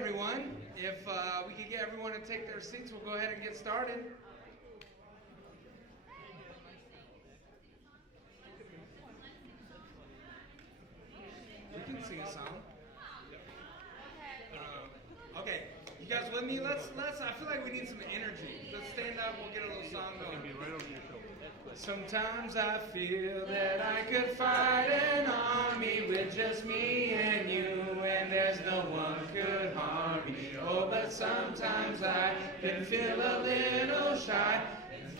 everyone. If we could get everyone to take their seats, we'll go ahead and get started. You can sing a song. Okay, you guys with me? Let's. I feel like we need some energy. Let's stand up. We'll get a little song going. Be right over your shoulder. Sometimes I feel that I could fight an army with just me and you, and there's no one could harm me. Oh, but sometimes I can feel a little shy.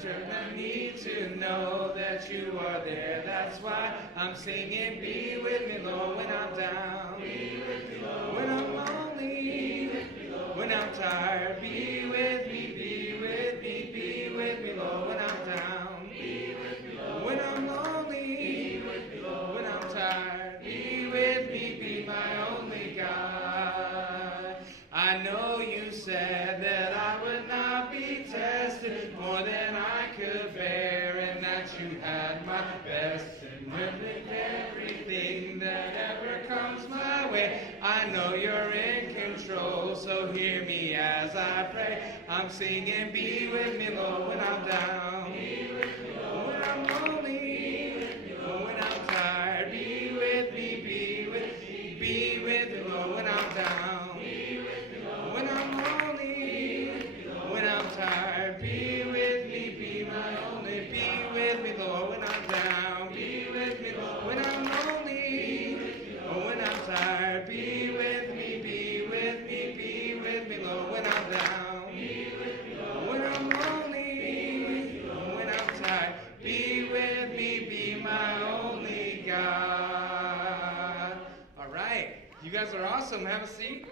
I need to know that you are there. That's why I'm singing, be with me, Lord, when I'm down. Be with me, Lord. When I'm lonely. Be with me, Lord. When I'm tired. Be with me, be with me, be with me, Lord, when I'm down. Be with me, Lord. When I'm lonely. Be with me, Lord. When I'm tired. Be with me, be my only God. I know you said that I would not be tested more than I could bear, and that you had my best, and with everything that ever comes my way, I know you're in control, so hear me as I pray. I'm singing, be with me, Lord, when I'm down. Be with me, Lord, when I'm lonely. Be with me, Lord, when I'm tired. Be with me, be with me, be with me, Lord, when I'm down. Be with me, Lord, when I'm lonely. Be with me, Lord, when I'm tired. Be with me, be my only. Be with me, Lord, when I'm down. Be with me, Lord, when I'm lonely. Be with me, Lord, when I'm tired. Be with me, be with me, be with me, Lord, when I'm down. Be with me, Lord, when I'm lonely. Be with me, Lord, when I'm tired. Be with me, be my only God. All right, you guys are awesome. Have a seat.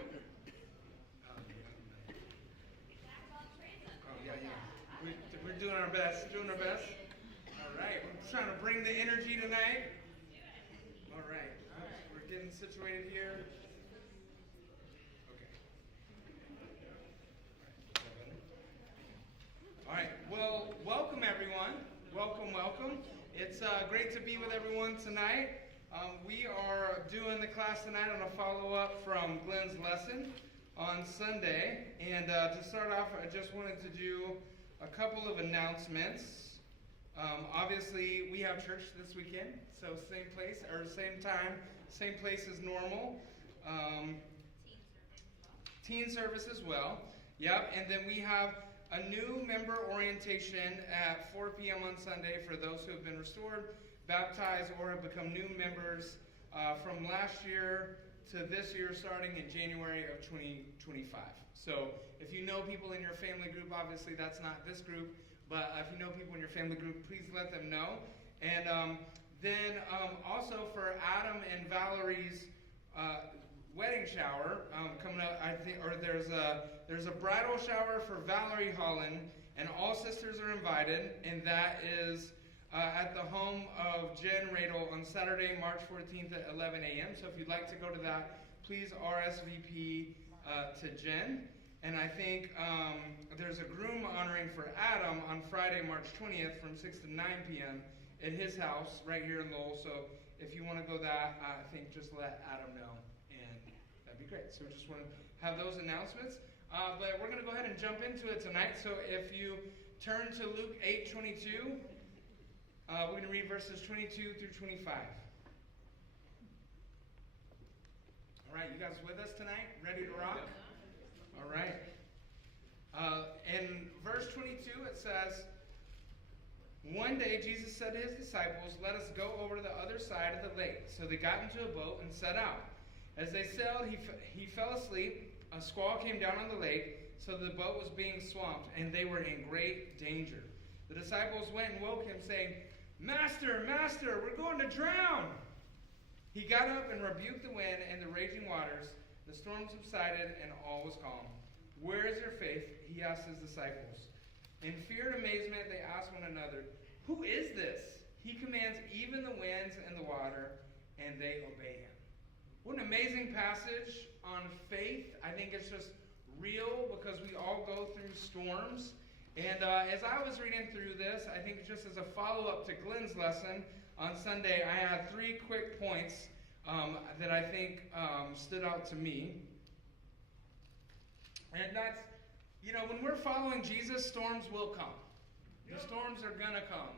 We're doing our best. All right, we're trying to bring the energy tonight. All right, we're getting situated here. Okay. All right, well, welcome everyone. Welcome. It's great to be with everyone tonight. We are doing the class tonight on a follow-up from Glenn's lesson on Sunday. And to start off, I just wanted to do a couple of announcements. Obviously, we have church this weekend, so same place, or same time, same place as normal. Teen service as well. Yep, and then we have a new member orientation at 4 p.m. on Sunday for those who have been restored, baptized, or have become new members from last year to this year, starting in January of 2025. So if you know people in your family group, obviously that's not this group, but if you know people in your family group, please let them know. And then also for Adam and Valerie's wedding shower coming up, I think, or there's a bridal shower for Valerie Holland, and all sisters are invited, and that is at the home of Jen Radel on Saturday, March 14th at 11 a.m. So if you'd like to go to that, please RSVP to Jen. And I think there's a groom honoring for Adam on Friday, March 20th from 6 to 9 p.m. at his house right here in Lowell. So if you want to go that, I think just let Adam know, and that'd be great. So we just want to have those announcements. But we're going to go ahead and jump into it tonight. So if you turn to Luke 8:22, we're going to read verses 22 through 25. All right, you guys with us tonight? Ready to rock? All right. In verse 22, it says, "One day Jesus said to his disciples, 'Let us go over to the other side of the lake.' So they got into a boat and set out. As they sailed, he fell asleep. A squall came down on the lake, so the boat was being swamped, and they were in great danger. The disciples went and woke him, saying, 'Master, Master, we're going to drown.' He got up and rebuked the wind and the raging waters. The storm subsided, and all was calm. 'Where is your faith?' he asked his disciples. In fear and amazement, they asked one another, 'Who is this? He commands even the winds and the water, and they obey him.'" What an amazing passage on faith. I think it's just real because we all go through storms. And as I was reading through this, I think just as a follow-up to Glenn's lesson on Sunday, I had 3 quick points that I think stood out to me. And that's, when we're following Jesus, storms will come. The storms are going to come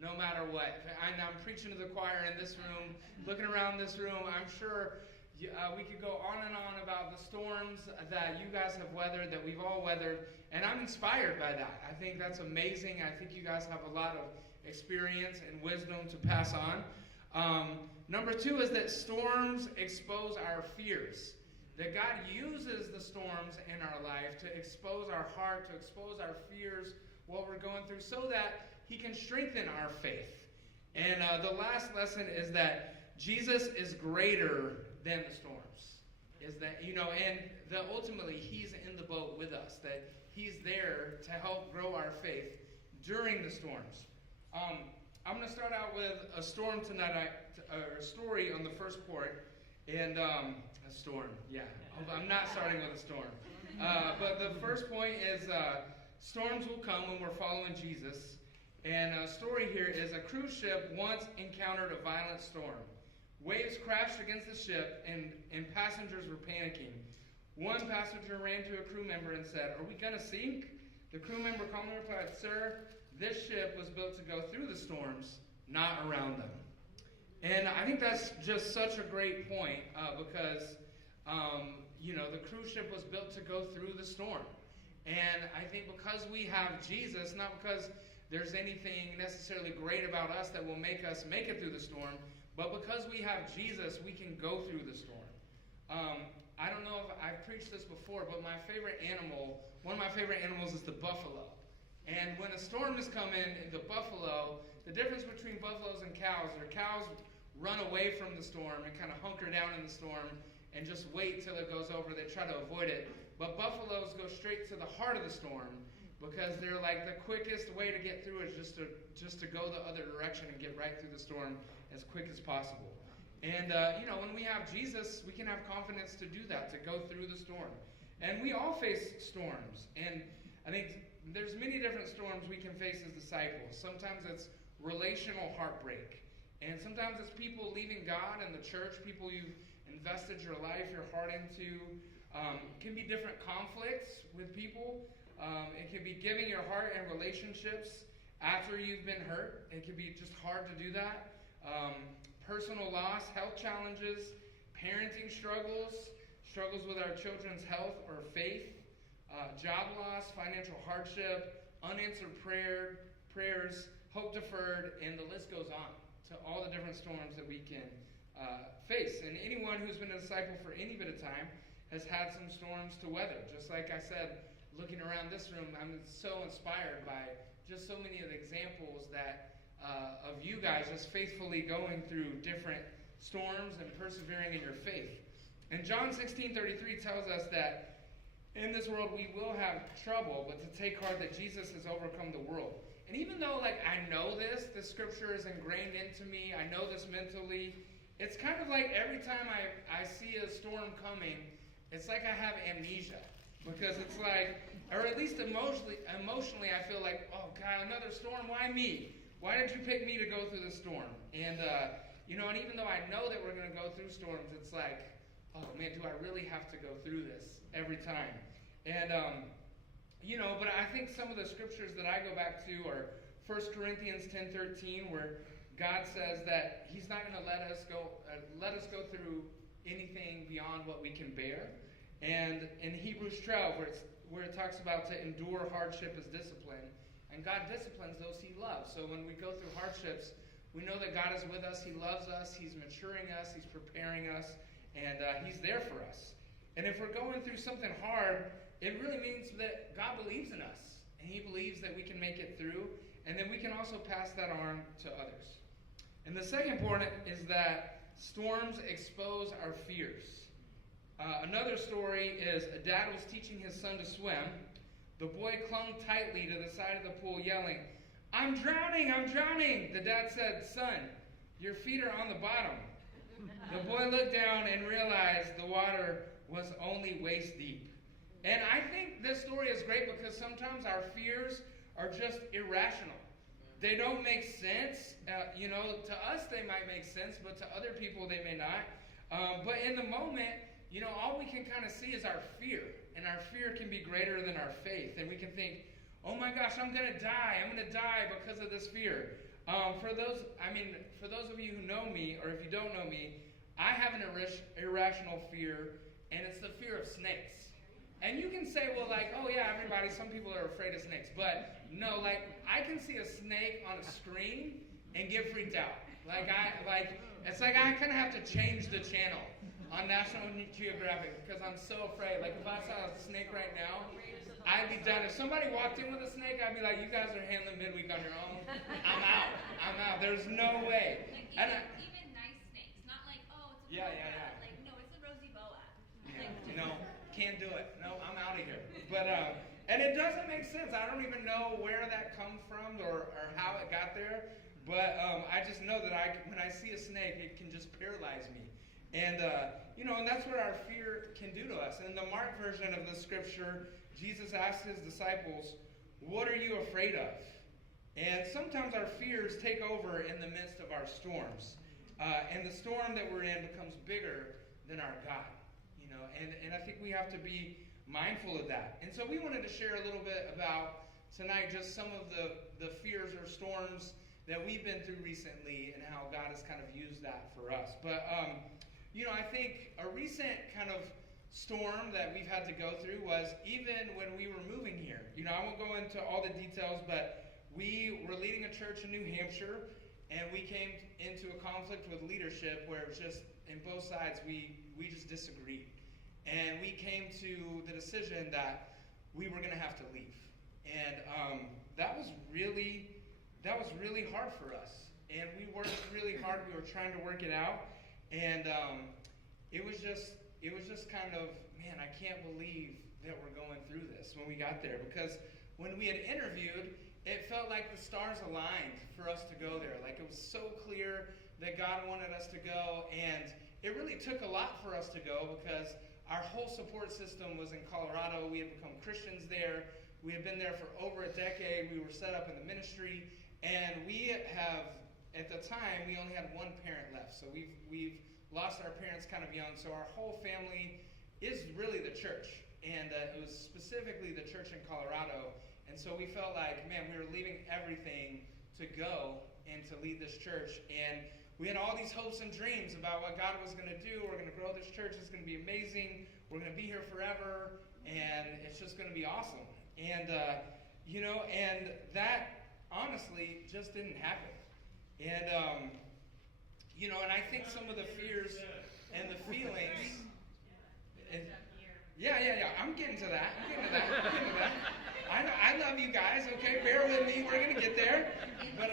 no matter what. I'm preaching to the choir in this room, looking around this room. I'm sure we could go on and on about the storms that you guys have weathered, that we've all weathered, and I'm inspired by that. I think that's amazing. I think you guys have a lot of experience and wisdom to pass on. Number 2 is that storms expose our fears. That God uses the storms in our life to expose our heart, to expose our fears, what we're going through, so that He can strengthen our faith. And the last lesson is that Jesus is greater than the storms. Is that, and that ultimately He's in the boat with us, that He's there to help grow our faith during the storms. I'm going to start out with a storm tonight, a story on the first port, and a storm, yeah. I'm not starting with a storm. But the first point is storms will come when we're following Jesus. And a story here is a cruise ship once encountered a violent storm. Waves crashed against the ship, and passengers were panicking. One passenger ran to a crew member and said, "Are we going to sink?" The crew member calmly replied, "Sir, this ship was built to go through the storms, not around them." And I think that's just such a great point because, the cruise ship was built to go through the storm. And I think because we have Jesus, not because there's anything necessarily great about us that will make us make it through the storm, but because we have Jesus, we can go through the storm. I don't know if I've preached this before, but one of my favorite animals is the buffalo. And when a storm is coming, the buffalo, the difference between buffaloes and cows are cows run away from the storm and kind of hunker down in the storm and just wait till it goes over. They try to avoid it. But buffaloes go straight to the heart of the storm because they're like the quickest way to get through is just to go the other direction and get right through the storm as quick as possible. And, when we have Jesus, we can have confidence to do that, to go through the storm. And we all face storms. And I think there's many different storms we can face as disciples. Sometimes it's relational heartbreak. And sometimes it's people leaving God and the church, people you've invested your life, your heart into. It can be different conflicts with people. It can be giving your heart and relationships after you've been hurt. It can be just hard to do that. Personal loss, health challenges, parenting struggles with our children's health or faith, job loss, financial hardship, unanswered prayers, hope deferred, and the list goes on to all the different storms that we can face. And anyone who's been a disciple for any bit of time has had some storms to weather. Just like I said, looking around this room, I'm so inspired by just so many of the examples that of you guys just faithfully going through different storms and persevering in your faith. And John 16:33 tells us that in this world we will have trouble, but to take heart that Jesus has overcome the world. And even though I know this scripture is ingrained into me, I know this mentally, it's kind of like every time I see a storm coming, it's like I have amnesia. Because it's like, or at least emotionally I feel like, oh God, another storm, why me? Why did you pick me to go through the storm? And, and even though I know that we're going to go through storms, it's like, oh man, do I really have to go through this every time? And, but I think some of the scriptures that I go back to are 1 Corinthians 10:13, where God says that He's not going to let us go through anything beyond what we can bear. And in Hebrews 12, where it talks about to endure hardship as discipline, and God disciplines those He loves. So when we go through hardships, we know that God is with us. He loves us. He's maturing us. He's preparing us. And He's there for us. And if we're going through something hard, it really means that God believes in us. And He believes that we can make it through. And then we can also pass that on to others. And the second point is that storms expose our fears. Another story is a dad was teaching his son to swim. The boy clung tightly to the side of the pool, yelling, "I'm drowning, I'm drowning." The dad said, "Son, your feet are on the bottom." The boy looked down and realized the water was only waist deep. And I think this story is great because sometimes our fears are just irrational. They don't make sense. To us they might make sense, but to other people they may not. But in the moment, all we can kind of see is our fear. and our fear can be greater than our faith, and we can think, oh my gosh, I'm going to die because of this fear. For those of you who know me, or if you don't know me, I have an irrational fear, and it's the fear of snakes. And you can say, well, like, oh yeah, some people are afraid of snakes. But no, like, I can see a snake on a screen and get freaked out. It's like I kind of have to change the channel on National Geographic because I'm so afraid. Like, if I saw a snake right now, I'd be done. If somebody walked in with a snake, I'd be like, you guys are handling Midweek on your own. I'm out. There's no way. Like, even nice snakes. Not like, oh, it's a yeah. Like, no, it's a rosy boa. No, can't do it. No, I'm out of here. But, and it doesn't make sense. I don't even know where that comes from or how it got there. But I just know that when I see a snake, it can just paralyze me. And, and that's what our fear can do to us. In the Mark version of the scripture, Jesus asked his disciples, what are you afraid of? And sometimes our fears take over in the midst of our storms. And the storm that we're in becomes bigger than our God. And I think we have to be mindful of that. And so we wanted to share a little bit about tonight just some of the fears or storms that we've been through recently and how God has kind of used that for us. But, I think a recent kind of storm that we've had to go through was even when we were moving here. I won't go into all the details, but we were leading a church in New Hampshire, and we came into a conflict with leadership where it was just, in both sides, we just disagreed. And we came to the decision that we were going to have to leave. And that was really hard for us. And we worked really hard. We were trying to work it out. And it was just kind of, man, I can't believe that we're going through this when we got there. Because when we had interviewed, it felt like the stars aligned for us to go there. Like, it was so clear that God wanted us to go. And it really took a lot for us to go because our whole support system was in Colorado. We had become Christians there. We had been there for over a decade. We were set up in the ministry. And we have, at the time, we only had one parent left. So we've lost our parents kind of young. So our whole family is really the church. And it was specifically the church in Colorado. And so we felt like, man, we were leaving everything to go and to lead this church. And we had all these hopes and dreams about what God was going to do. We're going to grow this church. It's going to be amazing. We're going to be here forever. And it's just going to be awesome. And, and that honestly just didn't happen. And, and I think some of the fears and the feelings. And, yeah. I'm getting to that. I love you guys, okay? Bear with me. We're going to get there. But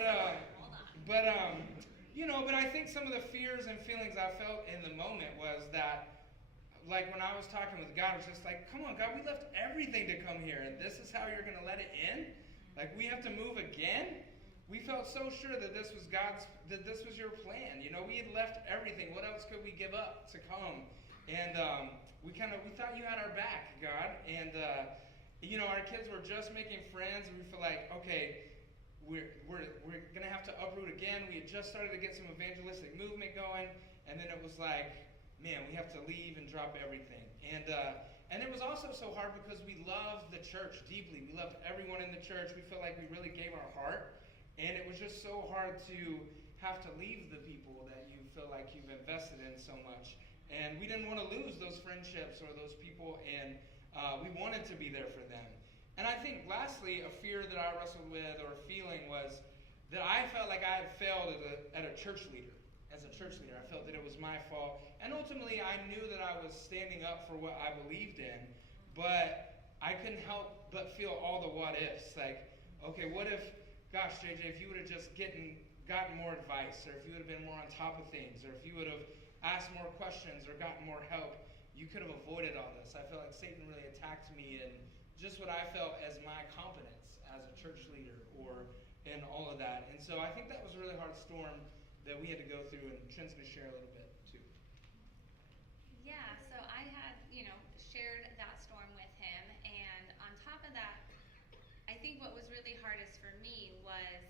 I think some of the fears and feelings I felt in the moment was that, like, when I was talking with God, it was just like, come on, God, we left everything to come here, and this is how you're going to let it in? Like, we have to move again? We felt so sure that this was that this was your plan. We had left everything. What else could we give up to come? And we thought you had our back, God. And, our kids were just making friends, and we feel like, okay, we're going to have to uproot again. We had just started to get some evangelistic movement going, and then it was like, man, we have to leave and drop everything. And it was also so hard because we loved the church deeply. We loved everyone in the church. We felt like we really gave our heart. And it was just so hard to have to leave the people that you feel like you've invested in so much. And we didn't want to lose those friendships or those people, and we wanted to be there for them. And I think, lastly, a fear that I wrestled with or feeling was that I felt like I had failed as a church leader. As a church leader, I felt that it was my fault. And ultimately, I knew that I was standing up for what I believed in, but I couldn't help but feel all the what-ifs. Like, okay, what if, gosh, JJ, if you would have just gotten more advice, or if you would have been more on top of things, or if you would have asked more questions or gotten more help, you could have avoided all this. I felt like Satan really attacked me and just what I felt as my competence as a church leader and all of that. And so I think that was a really hard storm that we had to go through, and Trent's going to share a little bit too. Yeah, so I had, shared that storm with him, and on top of that, I think what was really hardest for me was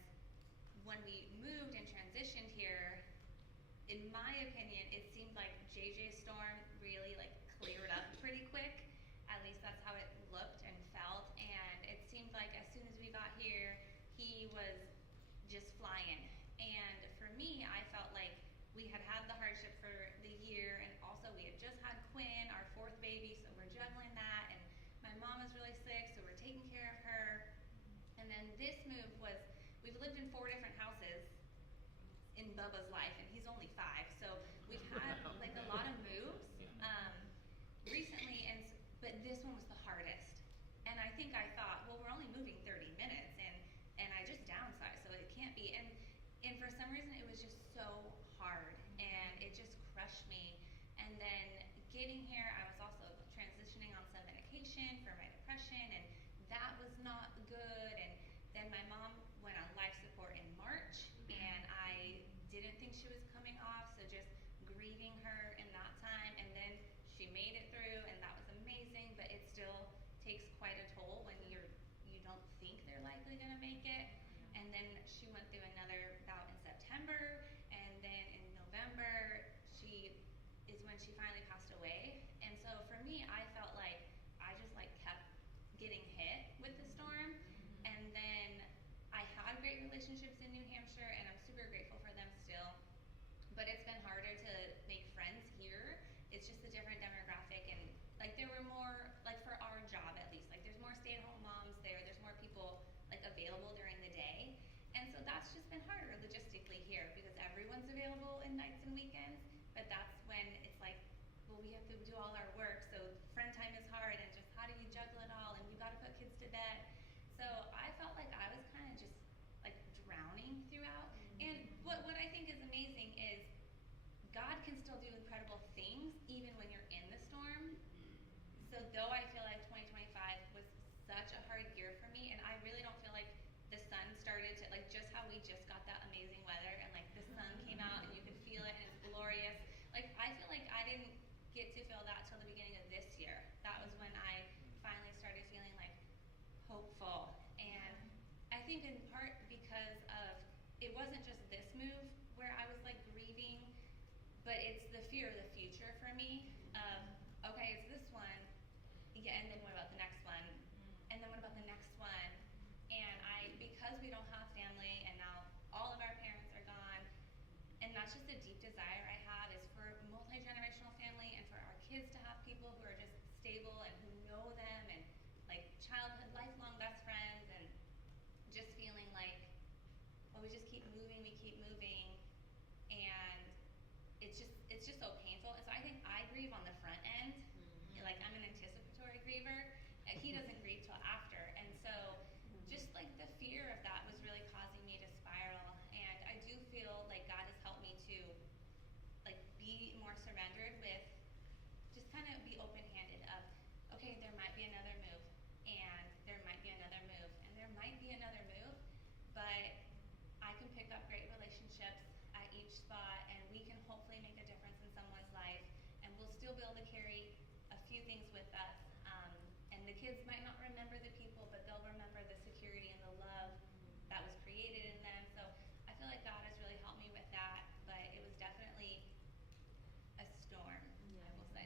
when we moved and transitioned here. In my opinion, it seemed like JJ's storm really cleared up pretty quick. At least that's how we had had the hardship for the year, and also we had just had Quinn, our fourth baby, so we're juggling that, and my mom was really sick, so we're taking care of her. And then this move was, we've lived in 4 different houses in Bubba's life, and he's only 5, so we've had like a lot of moves recently, but this one was the hardest. And I think I thought, well, we're only moving 30 minutes, and I just downsized, so it can't be. And for some reason, it was just so hard, and it just crushed me. And then getting here, I was also transitioning on some medication for my depression, and that was not good. And then my mom went on life support in March, and I didn't think she was coming off, so just grieving her in that time. And then she made it through, and that was amazing, but it still takes quite a toll when you don't think they're likely going to make it. And then she went through another bout in September, and then in November is when she finally passed away. And so for me, I felt like I just like kept getting hit with the storm. And then I had great relationships in New Hampshire, and I'm super grateful for them still, but it's been harder to make friends here. It's just a different demographic, and like there were more, like for our job at least, like there's more stay-at-home moms there's more people like available during the day. And so that's just been harder logistically here, because everyone's available in nights and weekends, but that's when it's like, well, we have to do all our work, so friend time is hard, and just how do you juggle it all, and you gotta put kids to bed. So I felt like I was kind of just like drowning throughout. And what I think is amazing is God can still do incredible things even when you're in the storm. So though I feel like 2025 was such a hard year for me, and I really don't feel like the sun started to, like just how we just got that amazing weather, and like the sun came out and you could feel it and it's glorious. Like I feel like I didn't get to feel that till the beginning of this year. That was when I finally started feeling like hopeful. And I think in part because of, it wasn't just this move where I was like grieving, but it's the fear of the future for me of, okay, it's this one, yeah, and then what about the next one? And then what about the next one? And because we don't have family, and now all of our parents are gone, and that's just a deep desire I have, is for multi-generational family, and for our kids to have people who are just stable and who know them, and like childhood, lifelong best friends, and just feeling like, well, we just keep moving, and it's just so painful. And so I think I grieve on the front end, like I'm an anticipatory griever, and he doesn't grieve till after. And so just like the fear of that was really causing me to spiral. And I do feel like God has helped me to like be more surrendered with, just kind of be open-handed of, okay, there might be another move, and there might be another move, and there might be another move, but I can pick up great relationships at each spot, and we can hopefully make a difference in someone's life, and we'll still be able to carry a few things with us. And the kids might not remember the people, but they'll remember the security and the love that was created in them. So I feel like God has really helped me with that, but it was definitely a storm, I will say.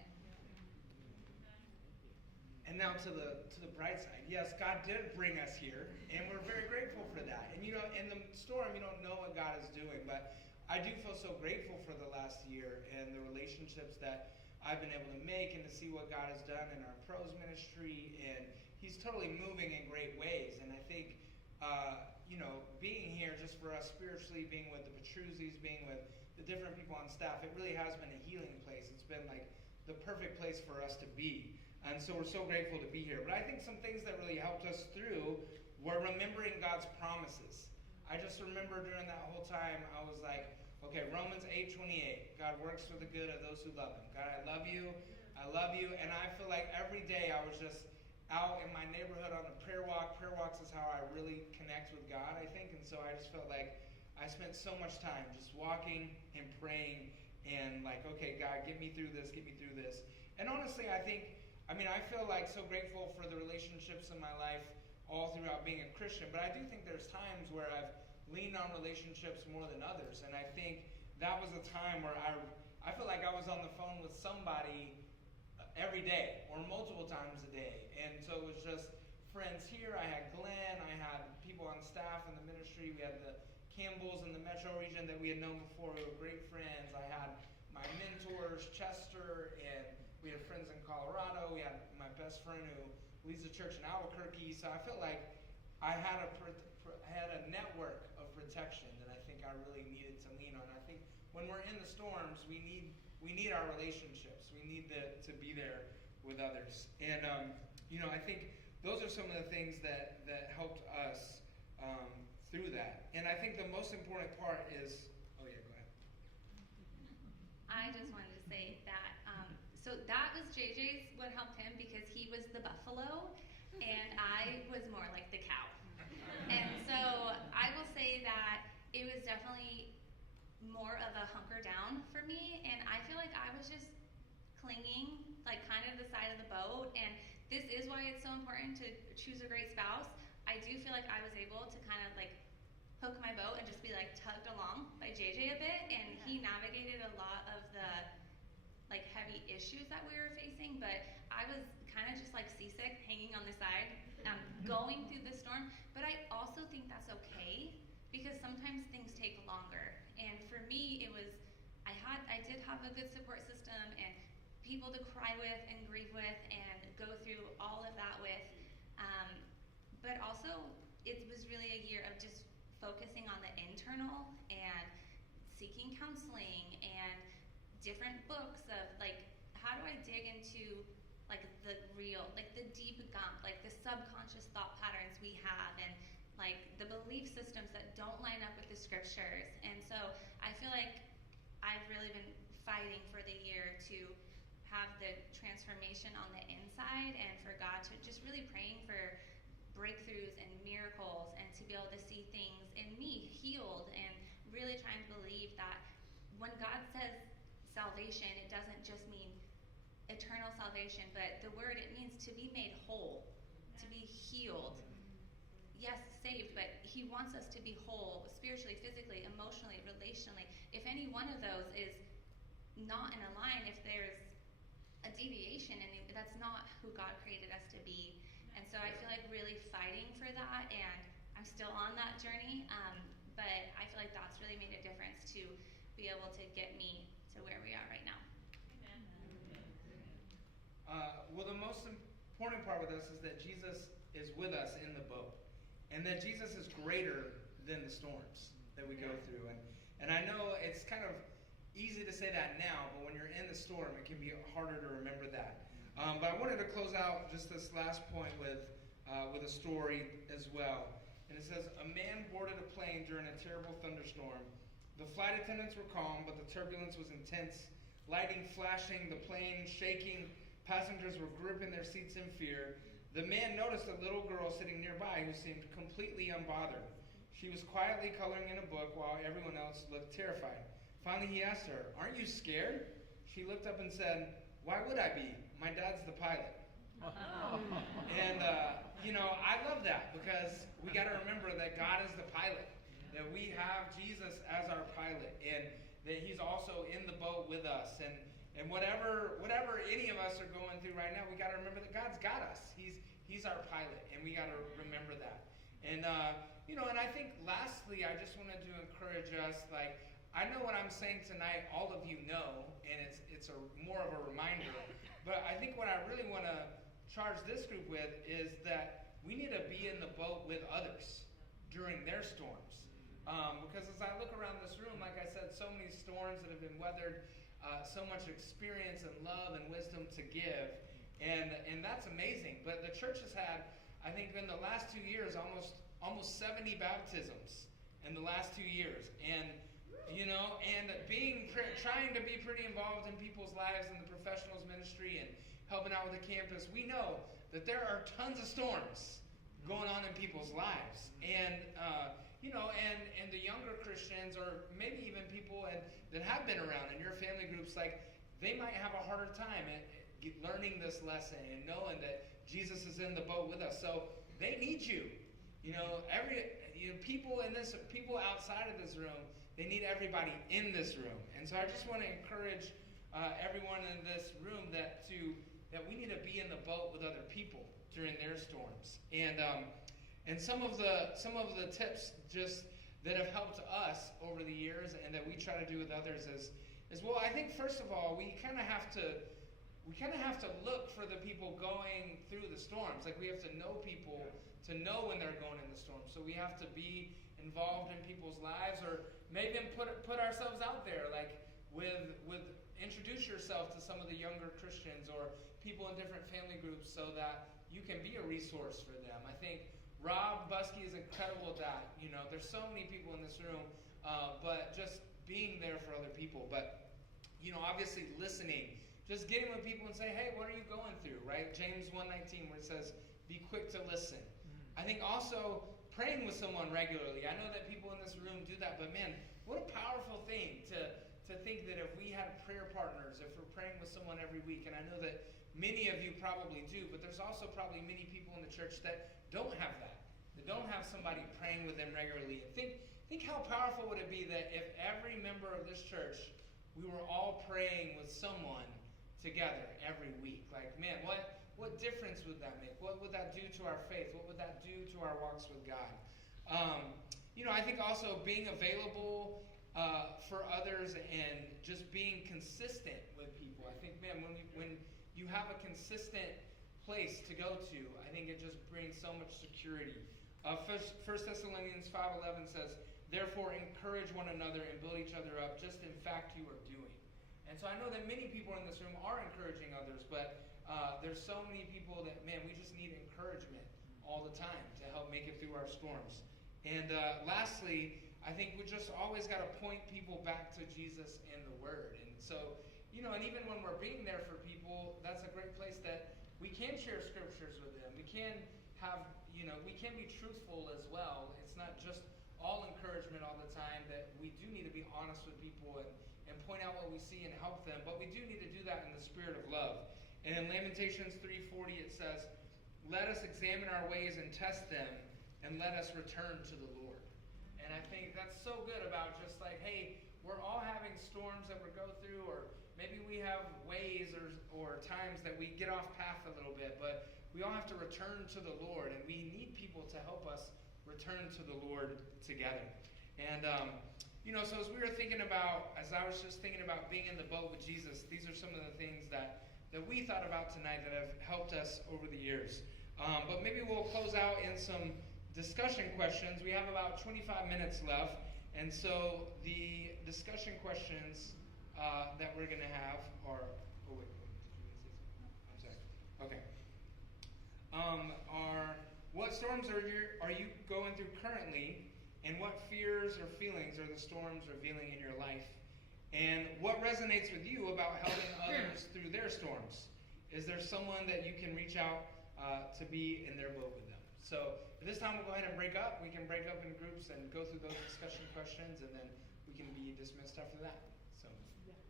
And now to the bright side. Yes, God did bring us here, and we're very grateful for that. And you know, in the storm, you don't know what God is doing, but I do feel so grateful for the last year and the relationships that I've been able to make, and to see what God has done in our pros ministry, and He's totally moving in great ways. And I think, you know, being here just for us spiritually, being with the Petruzzi's, being with the different people on staff, it really has been a healing place. It's been like the perfect place for us to be. And so we're so grateful to be here. But I think some things that really helped us through were remembering God's promises. I just remember during that whole time, I was like, okay, Romans 8:28, God works for the good of those who love Him. God, I love you. And I feel like every day I was just out in my neighborhood on a prayer walk. Prayer walks is how I really connect with God, I think. And so I just felt like I spent so much time just walking and praying and like, okay, God, get me through this. And honestly, I feel like so grateful for the relationships in my life all throughout being a Christian. But I do think there's times where I've leaned on relationships more than others. And I think that was a time where I feel like I was on the phone with somebody every day or multiple times a day. And so it was just friends here. I had Glenn. I had people on staff in the ministry. We had the Campbells in the metro region that we had known before. We were great friends. I had my mentors, Chester, and we had friends in Colorado. We had my best friend who leads a church in Albuquerque. So I felt like I had a network of protection that I think I really needed to lean on. I think when we're in the storms, we need our relationships. We need to be there with others. And I think those are some of the things that helped us through that. And I think the most important part is, oh yeah, go ahead. I just wanted to say that, so that was JJ's, what helped him, because he was the buffalo, and I was more like the cow. And so I will say that it was definitely more of a hunker down for me, and I feel like I was just clinging, like kind of the side of the boat, and this is why it's so important to choose a great spouse. I do feel like I was able to kind of like hook my boat and just be like tugged along by JJ a bit, and he navigated a lot of the like heavy issues that we were facing, but I was kind of just like seasick, hanging on the side, going through the storm. But I also think that's okay, because sometimes things take longer, and for me it was, I did have a good support system and people to cry with and grieve with and go through all of that with, but also it was really a year of just focusing on the internal and seeking counseling and different books of like, how do I dig into like the real, like the deep gump, like the subconscious thought patterns we have, and like the belief systems that don't line up with the scriptures. And so I feel like I've really been fighting for the year to have the transformation on the inside, and for God to just really praying for breakthroughs and miracles, and to be able to see things in me healed, and really trying to believe that when God says salvation, it doesn't just mean eternal salvation, but the word, it means to be made whole, to be healed. Yes, saved, but he wants us to be whole spiritually, physically, emotionally, relationally. If any one of those is not in a line, if there's a deviation, and that's not who God created us to be. And so I feel like really fighting for that, and I'm still on that journey, but I feel like that's really made a difference to be able to get me to where we are right now. Well, the most important part with us is that Jesus is with us in the boat, and that Jesus is greater than the storms that we go through. And I know it's kind of easy to say that now, but when you're in the storm, it can be harder to remember that. But I wanted to close out just this last point with a story as well. And it says, a man boarded a plane during a terrible thunderstorm. The flight attendants were calm, but the turbulence was intense. Lightning flashing, the plane shaking. Passengers were gripping their seats in fear. The man noticed a little girl sitting nearby who seemed completely unbothered. She was quietly coloring in a book while everyone else looked terrified. Finally, he asked her, "Aren't you scared?" She looked up and said, "Why would I be? My dad's the pilot." And, I love that, because we got to remember that God is the pilot, that we have Jesus as our pilot, and that he's also in the boat with us. And whatever any of us are going through right now, we got to remember that God's got us. He's our pilot, and we got to remember that. And, and I think lastly, I just wanted to encourage us, like, I know what I'm saying tonight, all of you know, and it's more of a reminder. But I think what I really want to charge this group with is that we need to be in the boat with others during their storms. Because as I look around this room, like I said, so many storms that have been weathered, so much experience and love and wisdom to give. And that's amazing. But the church has had, I think in the last 2 years, almost 70 baptisms in the last 2 years. And trying to be pretty involved in people's lives in the professionals ministry and helping out with the campus, we know that there are tons of storms going on in people's lives. And, and the younger Christians, or maybe even people that have been around in your family groups, like, they might have a harder time at learning this lesson and knowing that Jesus is in the boat with us. So they need you. People outside of this room, they need everybody in this room. And so I just want to encourage everyone in this room that we need to be in the boat with other people during their storms. And some of the tips just that have helped us over the years and that we try to do with others is well, I think first of all, we kind of have to look for the people going through the storms. Like we have to know people to know when they're going in the storm. So we have to be involved in people's lives, or maybe put ourselves out there, like with introduce yourself to some of the younger Christians or people in different family groups so that you can be a resource for them. I think Rob Buskey is incredible at that. You know, there's so many people in this room, but just being there for other people. But, you know, obviously listening. Just getting with people and say, hey, what are you going through, right? James 1:19 where it says, be quick to listen. I think also praying with someone regularly. I know that people in this room do that, but man, what a powerful thing to think that if we had prayer partners, if we're praying with someone every week, and I know that many of you probably do, but there's also probably many people in the church that don't have that don't have somebody praying with them regularly. And think how powerful would it be that if every member of this church, we were all praying with someone together every week. Like, man, what difference would that make? What would that do to our faith? What would that do to our walks with God? I think also being available for others and just being consistent with people. I think, man, when you have a consistent place to go to, I think it just brings so much security. 1 Thessalonians 5:11 says, therefore encourage one another and build each other up, just in fact you are doing. And so I know that many people in this room are encouraging others, but there's so many people that, man, we just need encouragement all the time to help make it through our storms. And lastly, I think we just always got to point people back to Jesus and the Word. And so, and even when we're being there for people, that's a great place that we can share scriptures with them. We can have, we can be truthful as well. It's not just all encouragement all the time, that we do need to be honest with people and point out what we see and help them. But we do need to do that in the spirit of love. And in Lamentations 3:40 it says, let us examine our ways and test them, and let us return to the Lord. And I think that's so good about just like, hey, we're all having storms that we go through, or maybe we have ways or times that we get off path a little bit, but we all have to return to the Lord, and we need people to help us return to the Lord together. And, so as I was just thinking about being in the boat with Jesus, these are some of the things that we thought about tonight that have helped us over the years. But maybe we'll close out in some discussion questions. We have about 25 minutes left, and so the discussion questions that we're going to have are... Oh, wait. I'm sorry. Okay. What storms are you going through currently, and what fears or feelings are the storms revealing in your life? And what resonates with you about helping others through their storms? Is there someone that you can reach out to be in their boat with them? So at this time, we'll go ahead and break up. We can break up in groups and go through those discussion questions, and then we can be dismissed after that. So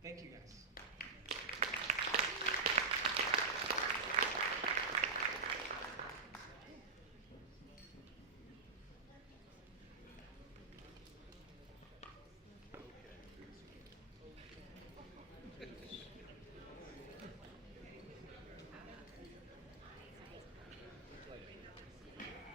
thank you, guys.